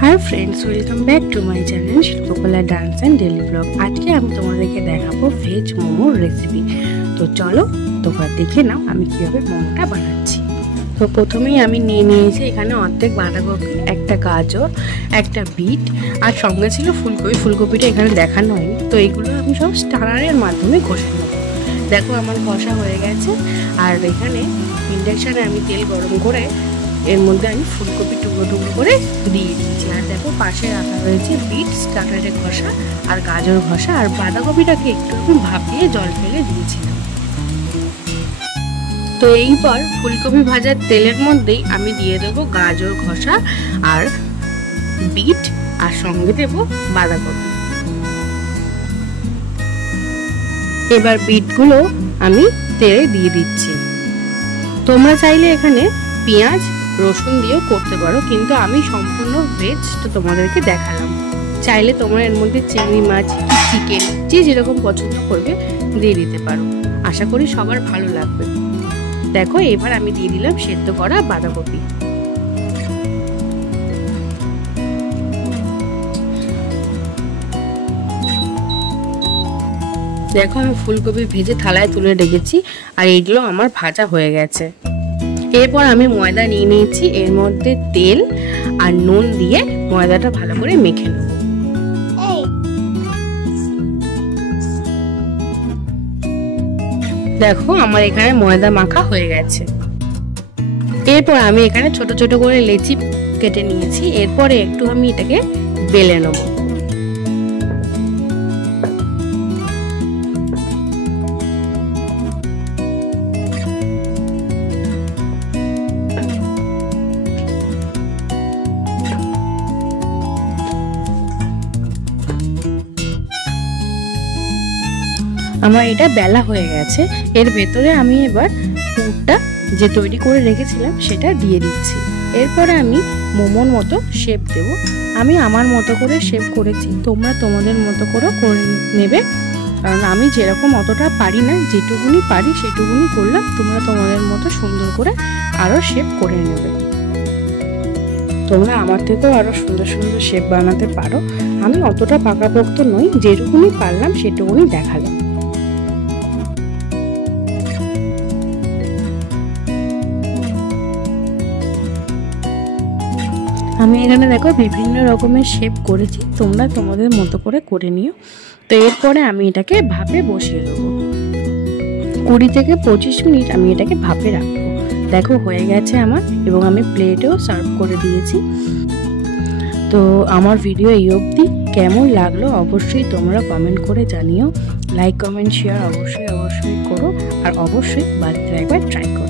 Hi friends, welcome back to my channel Shilpkala dance and daily blog. आज के আমি তোমাদেরকে দেখাবো ভেজ মোমোর রেসিপি। তো চলো তোমরা দেখে নাও আমি কিভাবে মোমোটা বানাচ্ছি। তো প্রথমেই আমি নিয়ে নিয়েছি এখানে অর্ধেক বাঁধাকপি, একটা গাজর, একটা বিট আর সঙ্গে ছিল ফুলকপি। ফুলকপিটা এখানে দেখানো হয়নি। তো এগুলো আমি সব স্টারারের মাধ্যমে ঘষে নেব। দেখো আমার ঘষা হয়ে গেছে। আর এখানে ইন্ডাকশানে আমি তেল গরম করে এর মধ্যে আমি ফুলকপি টুকরো টুকরো করে দিয়ে দিয়েছি। আর দেখো পাশে রাখা রয়েছে বিট স্টার্টারে ঘষা আর গাজর ঘষা, আর বাঁধাকপিটাকে একটু ভাপ দিয়ে জল ফেলে দিয়েছিলাম। তো এইবার ফুলকপি ভাজার তেলের মধ্যেই আমি দিয়ে দেবো গাজর ঘষা আর বিট, আর সঙ্গে দেবো বাঁধাকপি। এবার বিটগুলো আমি তেলে দিয়ে দিচ্ছি। তোমরা চাইলে এখানে পেঁয়াজ রসুন দিয়েও করতে পারো, কিন্তু আমি সম্পূর্ণ ভেজ তো তোমাদেরকে দেখালাম। চাইলে তোমরা এর মধ্যে চিংড়ি মাছ, চিকেন যে যেরকম পছন্দ করবে দিয়ে দিতে পারো। আশা করি সবার ভালো লাগবে। দেখো এবার আমি দিয়ে দিলাম সেদ্ধ করা বাঁধাকপি। দেখো আমি ফুলকপি ভেজে থালায় তুলে রেখেছি, আর এইগুলো আমার ভাজা হয়ে গেছে। এরপর আমি ময়দা নিয়ে নিয়েছি, এর মধ্যে তেল আর নুন দিয়ে ময়দাটা ভালো করে মেখে নেব। দেখো আমার এখানে ময়দা মাখা হয়ে গেছে। এরপর আমি এখানে ছোট ছোট করে লেচি কেটে নিয়েছি। এরপরে একটু আমি এটাকে বেলে নেব। আমার এটা বেলা হয়ে গেছে। এর ভেতরে আমি এবার পুরটা যে তৈরি করে রেখেছিলাম সেটা দিয়ে দিচ্ছি। এরপরে আমি মোমোর মতো শেপ দেব। আমি আমার মতো করে শেপ করেছি, তোমরা তোমাদের মতো করে নেবে, কারণ আমি যেরকম অতটা পারি না, যেটুকুনি পারি সেটুকুনি করলাম। তোমরা তোমাদের মতো সুন্দর করে আরও শেপ করে নেবে। তোমরা আমার থেকেও আরও সুন্দর সুন্দর শেপ বানাতে পারো। আমি অতটা পাকাপোক্ত নই, যেটুকুনি পারলাম সেটুকুনি দেখালাম। আমি এখানে দেখো বিভিন্ন রকমের শেপ করেছি, তোমরা তোমাদের মতো করে নিও। তো এরপরে আমি এটাকে ভাপে বসিয়ে দেবো। 20 থেকে 25 মিনিট আমি এটাকে ভাপে রাখবো। দেখো হয়ে গেছে আমার, এবং আমি প্লেটেও সার্ভ করে দিয়েছি। তো আমার ভিডিও এই অবধি কেমন লাগলো অবশ্যই তোমরা কমেন্ট করে জানিও। লাইক কমেন্ট শেয়ার অবশ্যই করো, আর অবশ্যই বাড়িতে একবার ট্রাই করো।